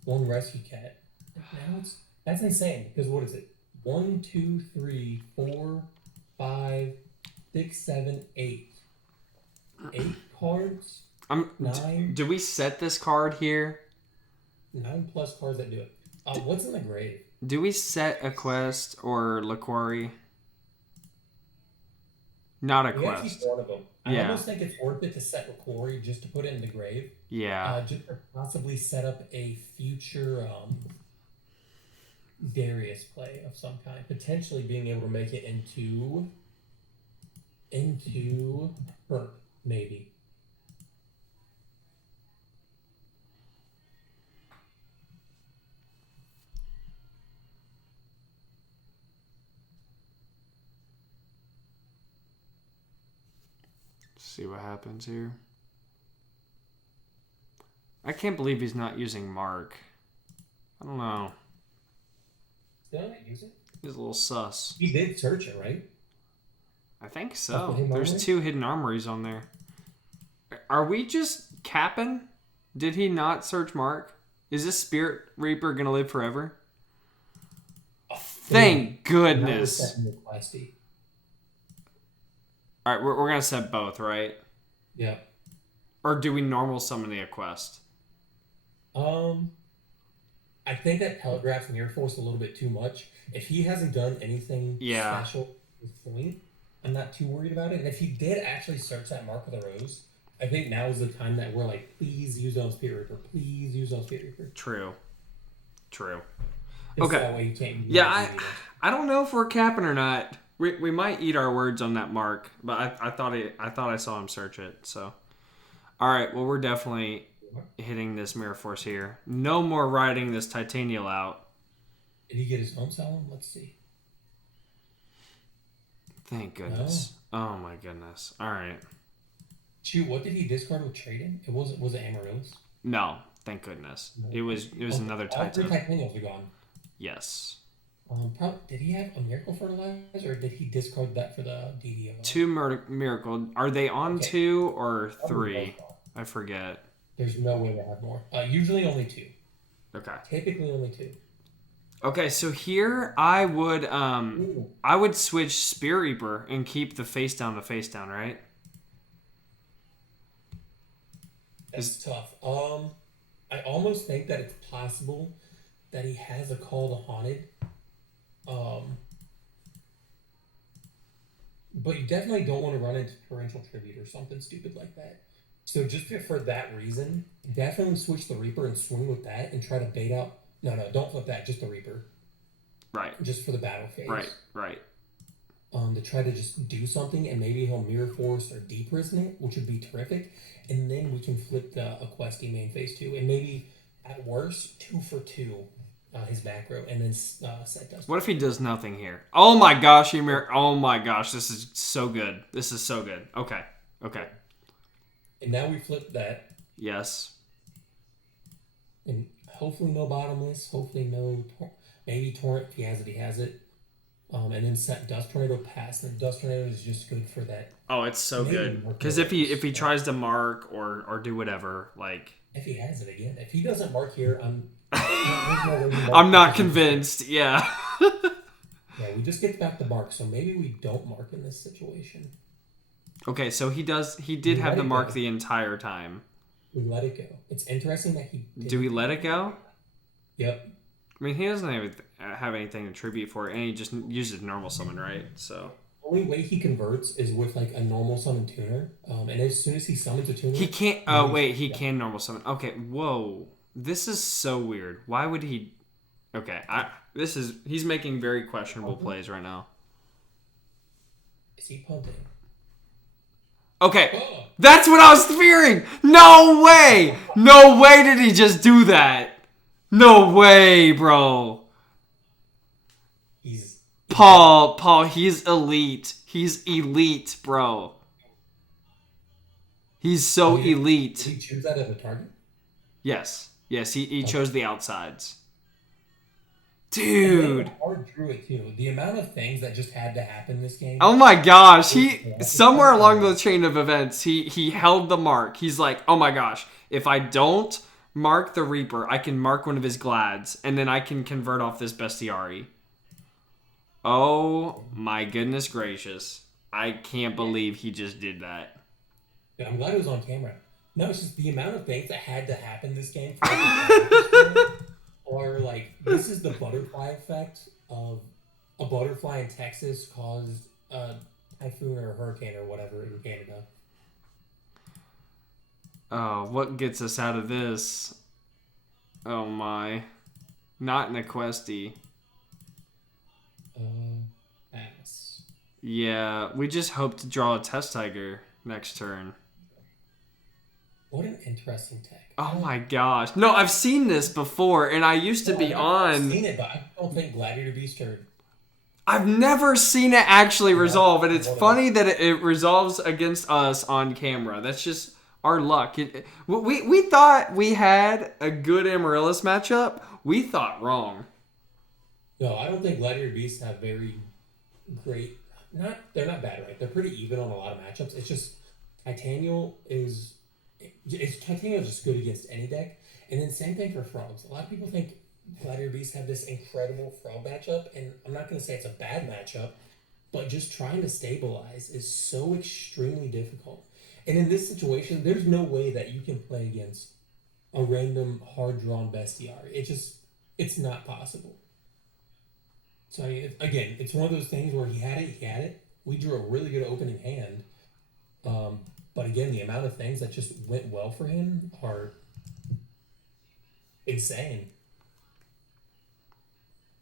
one rescue cat. Now that's insane. Because what is it? 1, 2, 3, 4, 5, 6, 7, 8. 8 cards? 9? Do we set this card here? 9 plus cards that do it. What's in the grave? Do we set a quest or La Quarry? Not a quest. We keep one of them. I almost think it's worth it to set La Quarry just to put it in the grave. Yeah. Just to possibly set up a future Darius play of some kind. Potentially being able to make it into Hurt, maybe. See what happens here. I can't believe he's not using Mark. I don't know. Still not using? He's a little sus. He did search it, right? I think so. There's 2 hidden armories on there. Are we just capping? Did he not search Mark? Is this Spirit Reaper gonna live forever? Oh, thank goodness. All right, we're gonna set both, right? Yeah. Or do we normal summon the quest? I think that telegraphs Mirror Force a little bit too much. If he hasn't done anything special at this point, I'm not too worried about it. And if he did actually search that Mark of the Rose, I think now is the time that we're like, please use on Spirit Reaper. Please use on Spirit Reaper. True. It's okay. That way you can't use I don't know if we're capping or not. We might eat our words on that Mark, but I thought I saw him search it. So, all right. Well, we're definitely hitting this Mirror Force here. No more riding this Titanial out. Did he get his home salon? Let's see. Thank goodness. No? Oh my goodness. All right. Shoot, what did he discard with trading? Was it Amaryllis? No, thank goodness. No. It was another Titan. All 3 Titanials are gone. Yes. Did he have a Miracle Fertilizer, or did he discard that for the DDO? 2 Miracle. Are they on 2 or 3? I forget. There's no way to have more. Usually only 2. Okay. Typically only 2. Okay, so here I would switch Spear Reaper and keep the face down, right? That's tough. I almost think that it's possible that he has a Call to Haunted. But you definitely don't want to run into Torrential Tribute or something stupid like that. So just for that reason, definitely switch the Reaper and swing with that and try to bait out. No, don't flip that. Just the Reaper. Right. Just for the battle phase. Right. To try to just do something, and maybe he'll Mirror Force or Deprison it, which would be terrific. And then we can flip the Equesti main phase 2, and maybe at worst 2 for 2. His macro, and then set does. What if he does nothing here? Oh my gosh, oh my gosh, this is so good. Okay. And now we flip that. Yes. And hopefully no Bottomless. Hopefully no, maybe Torrent if he has it. And then set Dust Tornado pass. And Dust Tornado is just good for that. Oh, it's so good. Because if he tries to mark or do whatever, like if he has it again, if he doesn't mark here, I'm not convinced. Yeah. Yeah, we just get back to mark, so maybe we don't mark in this situation. Okay, so he did have the mark the entire time. We let it go. It's interesting that he did. Do we let it go? Yep. I mean, he doesn't have anything to tribute for it, and he just uses normal summon, right? So only way he converts is with like a normal summon tuner. And as soon as he summons a tuner, he can't. Oh wait, he can normal summon. Okay, whoa, this is so weird. Why would he? Okay, he's making very questionable plays right now. Is he punting? Okay, that's what I was fearing. No way did he just do that. No way, bro. He's insane. Paul, he's elite. He's elite, bro. He's Oh, so did elite. he choose that as a target? Yes. Yes, he Okay. chose the outsides. And then Dude. hard drew it too. The amount of things that just had to happen this game Oh my gosh. was He somewhere along phenomenal. the chain of events, he held the mark. He's like, "Oh my gosh, if I don't mark the Reaper, I can mark one of his glads and then I can convert off this bestiary." Oh my goodness gracious. I can't believe he just did that. Yeah, I'm glad it was on camera. No, it's just the amount of things that had to happen this game for it to happen this way. Or like this is the butterfly effect of a butterfly in Texas caused a typhoon or a hurricane or whatever in Canada. Oh, what gets us out of this? Oh my. Not in a questy. Ass. Yeah, we just hope to draw a test tiger next turn. What an interesting tech. Oh my gosh. No, I've seen this before, and I used to No, be I've on. seen it, but I don't think Gladiator Beast are. I've never seen it actually Yeah, resolve, and it's one of those. funny that it resolves against us on camera. That's just our luck. We thought we had a good Amaryllis matchup. We thought wrong. No, I don't think Gladiator Beasts have very great. They're not bad, right? They're pretty even on a lot of matchups. It's just Titanial is Titanial is just good against any deck, and then same thing for frogs. A lot of people think Gladiator Beasts have this incredible frog matchup, and I'm not going to say it's a bad matchup, but just trying to stabilize is so extremely difficult. And in this situation, there's no way that you can play against a random hard drawn bestiary. It's not possible. So I mean, again, it's one of those things where he had it, he had it. We drew a really good opening hand, um, but again, the amount of things that just went well for him are insane,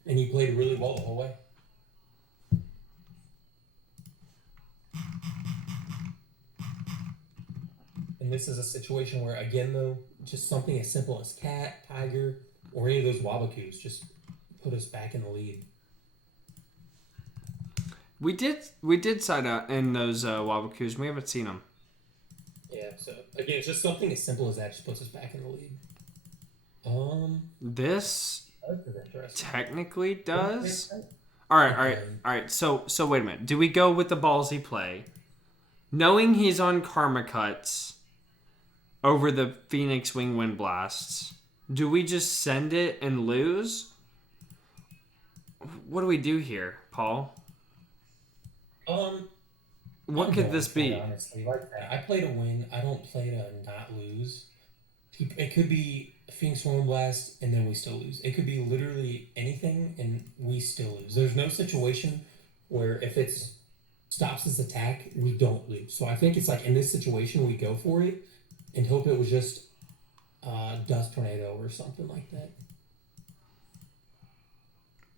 and he played really well the whole way. And this is a situation where, again, though, just something as simple as cat, tiger, or any of those wabakus just put us back in the lead. We did side out in those Wabakus. We haven't seen them. Yeah. So again, it's just something as simple as that just puts us back in the lead. This That's interesting. technically does. All right. So wait a minute. Do we go with the ballsy play, knowing he's on Karma Cuts over the Phoenix Wing Wind Blasts? Do we just send it and lose? What do we do here, Paul? What I'm could going this for it, be? honestly. Like that. I play to win. I don't play to not lose. It could be Phoenix Storm Blast, and then we still lose. It could be literally anything, and we still lose. There's no situation where if it's stops this attack, we don't lose. So I think it's like in this situation, we go for it and hope it was just Dust Tornado or something like that.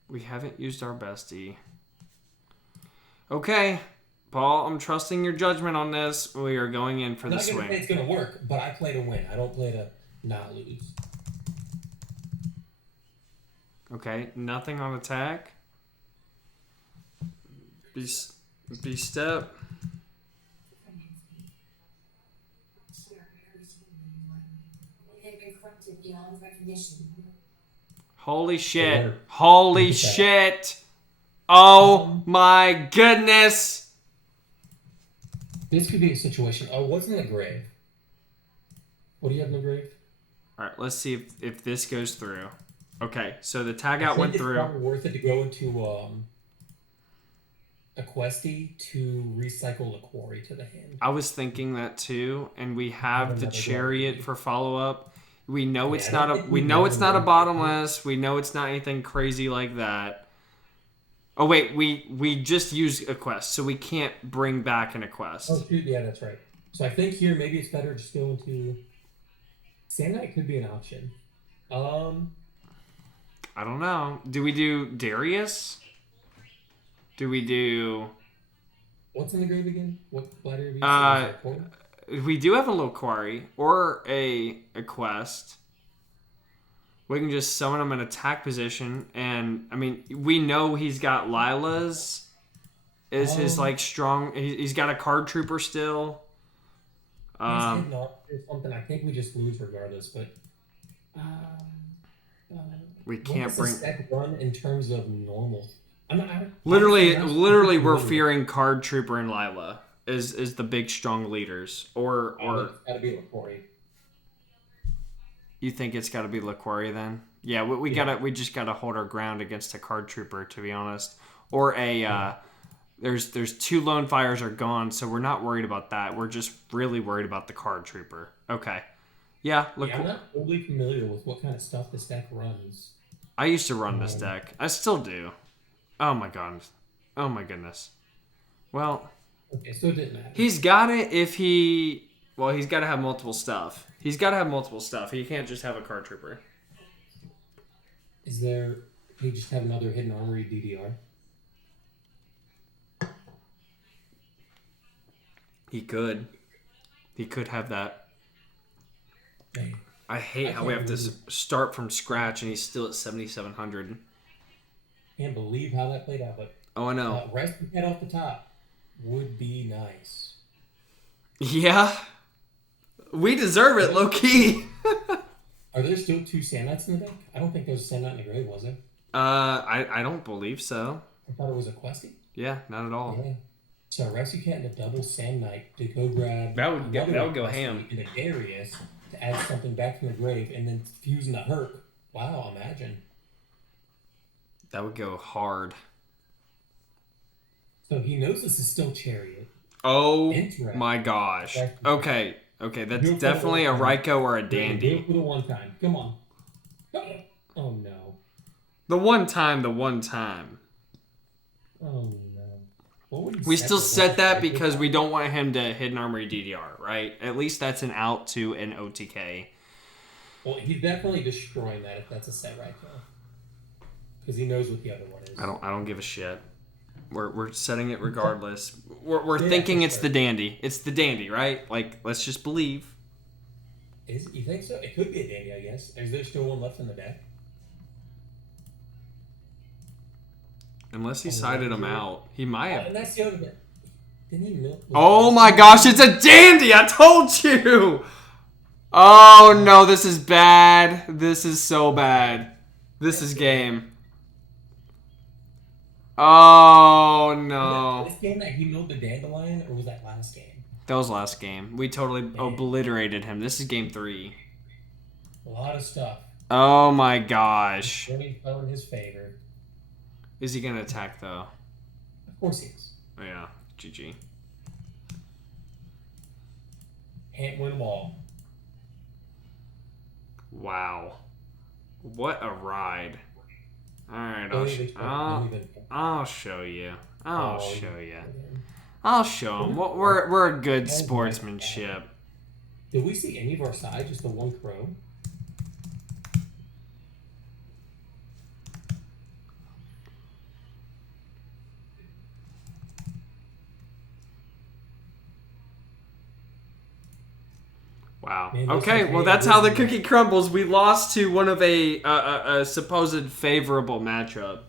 We haven't used our bestie. Okay, Paul, I'm trusting your judgment on this. We are going in for I'm the not going to say swing. it's going to work, but I play to win. I don't play to not lose. Okay, nothing on attack. B step. Holy shit. Holy shit. Oh my goodness. This could be a situation. Oh, what's in the grave? What do you have in the grave? All right, let's see if this goes through. Okay, so the tag I out think went it's through. probably worth it to go into a questy to recycle the quarry to the hand. I was thinking that too, and we have the chariot for follow up. We know it's not a bottomless. We know it's not anything crazy like that. Oh wait, we just used a quest, so we can't bring back an quest. Oh shoot, yeah, that's right. So I think here maybe it's better just go into Sand Knight could be an option. I don't know. Do we do Darius? Do we do? What's in the grave again? What Gladiator Beast? We do have a little quarry or a quest. We can just summon him in attack position, and I mean, we know he's got Lila's. Is his like strong? He's got a card trooper still. He's hitting off or something. I think we just lose regardless, but We can't bring. What's the deck run in terms of normal? Literally, we're fearing card trooper and Lila is the big strong leaders, or it's gotta be LaQuarrie. You think it's got to be LaQuarrie then? Yeah, we just gotta hold our ground against a card trooper, to be honest, or a. There's 2 lone fires are gone, so we're not worried about that. We're just really worried about the card trooper. Okay. Yeah, I'm not totally familiar with what kind of stuff this deck runs. I used to run this deck. I still do. Oh my god. Oh my goodness. Well. Okay, so it didn't matter. He's got it if he. Well, he's got to have multiple stuff. He can't just have a card trooper. Is there? He just have another hidden armory DDR? He could. He could have that. Dang. I hate how we have to start from scratch and he's still at 7,700. Can't believe how that played out, but I know. Rescue Cat off the top would be nice. Yeah. We deserve it, low key. Are there still 2 Sandknights in the deck? I don't think there's a Sandknight in the grave, was there? I don't believe so. I thought it was a questy. Yeah, not at all. Yeah. So Rescue Cat and a double Sandknight to go grab that would go ham. In a Darius to add something back from the grave and then fusing the Herc. Wow, imagine. That would go hard. So he knows this is still Chariot. Oh my gosh. Okay, that's definitely a Ryko or a Dandy. Do it for the one time. Come on. Oh no. The one time. Oh no. We still set that because we don't want him to hidden armory DDR, right? At least that's an out to an OTK. Well, he's definitely destroying that if that's a set right now. Because he knows what the other one is. I don't give a shit. We're setting it regardless. We're thinking it's the Dandy. It's the Dandy, right? Like, let's just believe. You think so? It could be a Dandy, I guess. Is there still one left in the deck? Unless he sided him out. He might have. And that's the other thing. Didn't he milk? Oh my gosh, it's a Dandy! I told you! Oh no, this is bad. This is so bad. This is game. Oh no. Was this game that he milled the Dandelion, or was that last game? That was last game. We totally obliterated him. This is game 3. A lot of stuff. Oh my gosh. Really fell in his favor. Is he gonna attack though? Of course he is. Oh yeah, GG. Can't win them all. Wow. What a ride. Alright, I'll show you. I'll show him. We're a good sportsmanship. Did we see any of our side? Just the one crow? Wow. Okay, well that's how the cookie crumbles. We lost to one of a supposed favorable matchup.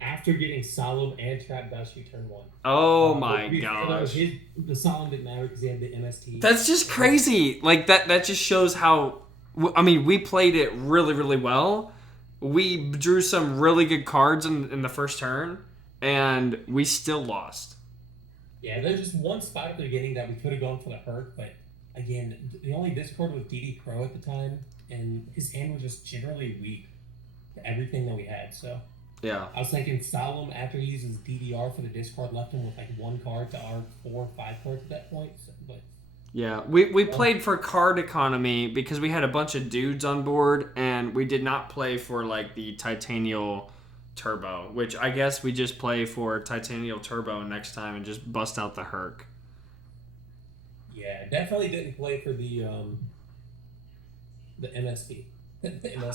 After getting Solemn and Trap Dusty turn 1. Oh my gosh. The Solemn didn't matter because he had the MST. That's just crazy. Like that just shows how. I mean, we played it really, really well. We drew some really good cards in the first turn, and we still lost. Yeah, there's just one spot at the beginning that we could have gone for the hurt, but again, the only discard was DD Pro at the time, and his hand was just generally weak to everything that we had. So yeah, I was thinking Solemn after he uses DDR for the discard left him with like 1 card to our 4 or 5 cards at that point. So, but yeah, we played for card economy because we had a bunch of dudes on board, and we did not play for like the Titanial Turbo, which I guess we just play for Titanial Turbo next time and just bust out the Herc. Yeah, definitely didn't play for the MSP.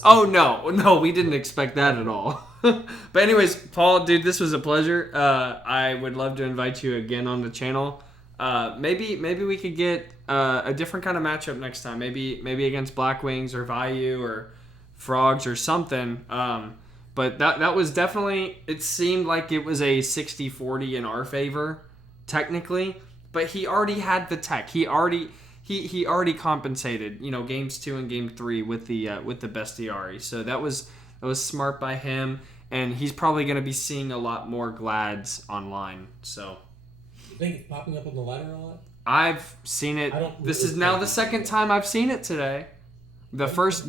Oh no, we didn't expect that at all. But anyways, Paul, dude, this was a pleasure. I would love to invite you again on the channel. Maybe we could get a different kind of matchup next time. Maybe against Black Wings or Vayu or frogs or something. But that was definitely, it seemed like it was a 60-40 in our favor, technically. But he already had the tech. He already compensated, games 2 and game 3 with the bestiari. So that was smart by him, and he's probably going to be seeing a lot more Glads online. So you think it's popping up on the ladder a lot? I've seen it. This is now the second time I've seen it today. The first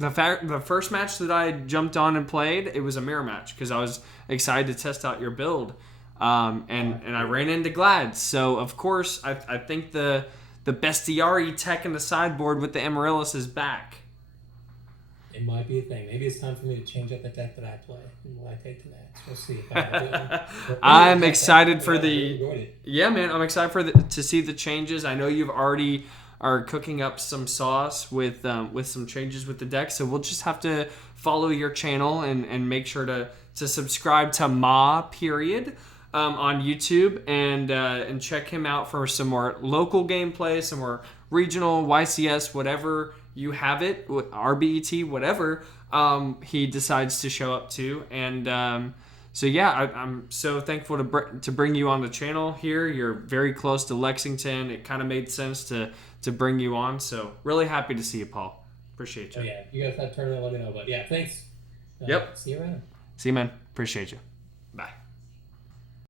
match that I jumped on and played, it was a mirror match because I was excited to test out your build, and I ran into Glads. So of course I think the bestiari tech in the sideboard with the Amaryllis is back. It might be a thing. Maybe it's time for me to change up the deck that I play and what I take to that. We'll see if I I'm excited for the. Yeah, man, I'm excited to see the changes. I know you've already are cooking up some sauce with some changes with the deck, so we'll just have to follow your channel and make sure to subscribe to on YouTube and check him out for some more local gameplay, some more regional YCS, whatever you have it, RBET, whatever he decides to show up to. And so yeah, I'm so thankful to bring you on the channel here. You're very close to Lexington. It kind of made sense to bring you on. So really happy to see you, Paul. Appreciate you. Oh yeah, you guys have tournament, let me know. But yeah, thanks. Yep. See you around. See you, man. Appreciate you.